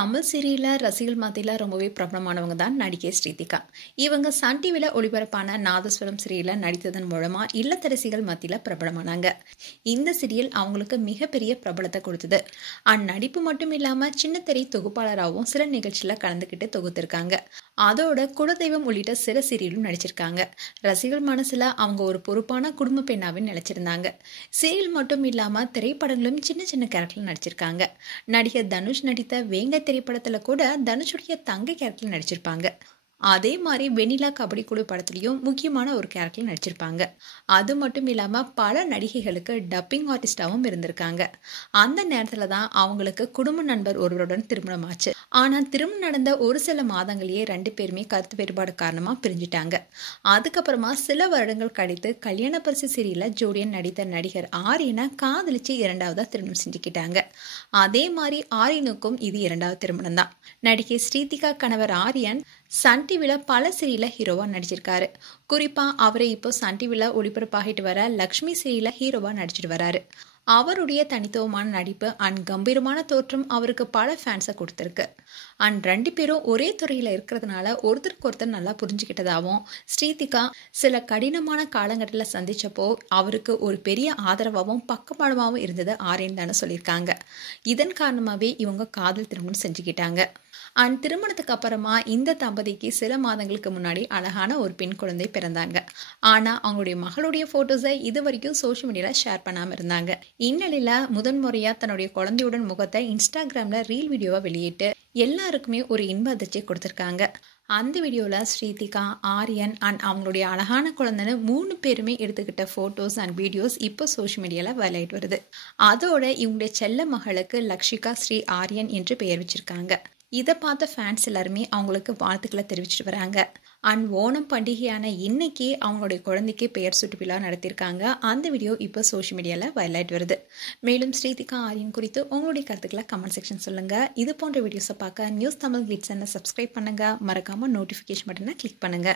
தமிழ் சீரியல்ல ரசிகர்கள் மத்தியில ரொம்பவே பிரபலமானவங்க தான் நடிகை ஸ்ரீதிகா. இவங்க சன் டிவில ஒளிபரப்பான நாதஸ்வரம் சீரியல்ல நடித்ததன் மூலமா இல்லத்தரசிகள் மத்தியில பிரபலமானாங்க. இந்த சீரியல் அவங்களுக்கு மிகப்பெரிய பிரபலத்தை கொடுத்தது. அந்நடிப்பு மட்டும் இல்லாம சின்னத்திரை தொகுப்பாளராகவும் சில நிகழ்ச்சியில கலந்துக்கிட்டு தொகுத்திருக்காங்க. அதோட குலதெய்வம் உள்ளிட்ட சில சீரியலும் நடிச்சிருக்காங்க. ரசிகர்கள் மனசுல அவங்க ஒரு பொறுப்பான குடும்ப பெண்ணாவே நிலைச்சிருந்தாங்க. சீரியல் மட்டும் இல்லாம திரைப்படங்களும் சின்ன சின்ன கேரக்டர் நடிச்சிருக்காங்க. நடிகர் தனுஷ் நடித்த வேங்க திரைப்படத்துல கூட தனுஷுடைய தங்கை கேரக்டர் நடிச்சிருப்பாங்க. அதே மாதிரி வெண்ணிலா கபடி குழு படத்துலயும் முக்கியமான ஒரு கேரக்டர் நடிச்சிருப்பாங்க. அது மட்டும் இல்லாம பல நடிகைகளுக்கு டப்பிங் ஆர்டிஸ்டாவும் இருந்திருக்காங்க. அந்த நேரத்துல தான் அவங்களுக்கு குடும்ப நண்பர் ஒருவருடன் திருமணம் ஆச்சு. ஆனா திருமணம் நடந்த ஒரு சில மாதங்களையே 2 பேருமே கருத்து வேறுபாடு காரணமா பிரிஞ்சுட்டாங்க. அதுக்கப்புறமா சில வருடங்கள் கழித்து கல்யாண பரிசு சீரியல்ல ஜோடியன் நடித்த நடிகர் ஆரியனை காதலிச்சு 2வதா திருமணம் செஞ்சுக்கிட்டாங்க. அதே மாதிரி ஆரியனுக்கும் இது 2வது திருமணம் தான். நடிகை ஸ்ரீதிகா கணவர் ஆரியன் சன் டிவில பல சீரியல்ல ஹீரோவா நடிச்சிருக்காரு. குறிப்பா அவரை இப்போ சன் டிவில ஒளிபரப்பாகிட்டு வர லக்ஷ்மி சீரியல்ல ஹீரோவா நடிச்சிட்டு வராரு. அவருடைய தனித்துவமான நடிப்பு அண்ட் கம்பீரமான தோற்றம் அவருக்கு பல ஃபேன்ஸை கொடுத்துருக்கு. அண்ட் 2 பேரும் ஒரே துறையில இருக்கிறதுனால ஒருத்தருக்கு ஒருத்தர் நல்லா புரிஞ்சுக்கிட்டதாகவும், ஸ்ரீதிகா சில கடினமான காலகட்டத்தில் சந்திச்சப்போ அவருக்கு ஒரு பெரிய ஆதரவாகவும் பக்கபலமாகவும் இருந்தது ஆரியன் தானே சொல்லியிருக்காங்க. இதன் காரணமாகவே இவங்க காதல் திருமணம் செஞ்சுக்கிட்டாங்க. அண்ட் திருமணத்துக்கு அப்புறமா இந்த தம்பதிக்கு சில மாதங்களுக்கு முன்னாடி அழகான ஒரு பெண் குழந்தை பிறந்தாங்க. ஆனா அவங்களுடைய மகளுடைய போட்டோஸை இது வரைக்கும் சோஷியல் மீடியால ஷேர் பண்ணாம இருந்தாங்க. இந்நிலையில முதன்முறையா தன்னுடைய குழந்தையுடன் முகத்தை இன்ஸ்டாகிராம்ல ரீல் வீடியோவா வெளியிட்டு எல்லாருக்குமே ஒரு இன்ப அதிர்ச்சி கொடுத்திருக்காங்க. அந்த வீடியோல ஸ்ரீதிகா, ஆரியன் அண்ட் அவங்களுடைய அழகான குழந்தைன்னு 3 பேருமே எடுத்துக்கிட்ட போட்டோஸ் அண்ட் வீடியோஸ் இப்போ சோஷியல் மீடியால வைரல் வருது. அதோட இவங்களுடைய செல்ல மகளுக்கு லக்ஷிகா ஸ்ரீ ஆரியன் என்று பெயர் வச்சிருக்காங்க. இதை பார்த்த ஃபேன்ஸ் எல்லாருமே அவங்களுக்கு வாழ்த்துக்களை தெரிவிச்சிட்டு வராங்க. அண்ட் ஓணம் பண்டிகையான இன்னைக்கு அவங்களுடைய குழந்தைக்கு பெயர் சூட்டு விழா நடத்தியிருக்காங்க. அந்த வீடியோ இப்போ சோஷியல் மீடியாவில் வைரல் வருது. மேலும் ஸ்ரீதிகா ஆரியன் குறித்து உங்களுடைய கருத்துக்களை கமெண்ட் செக்ஷன் சொல்லுங்க. இது போன்ற வீடியோஸை பார்க்க நியூஸ் தமிழ் கிளிட்ஸ் சேனலை சப்ஸ்கிரைப் பண்ணுங்க. மறக்காம நோட்டிஃபிகேஷன் பட்டனை கிளிக் பண்ணுங்க.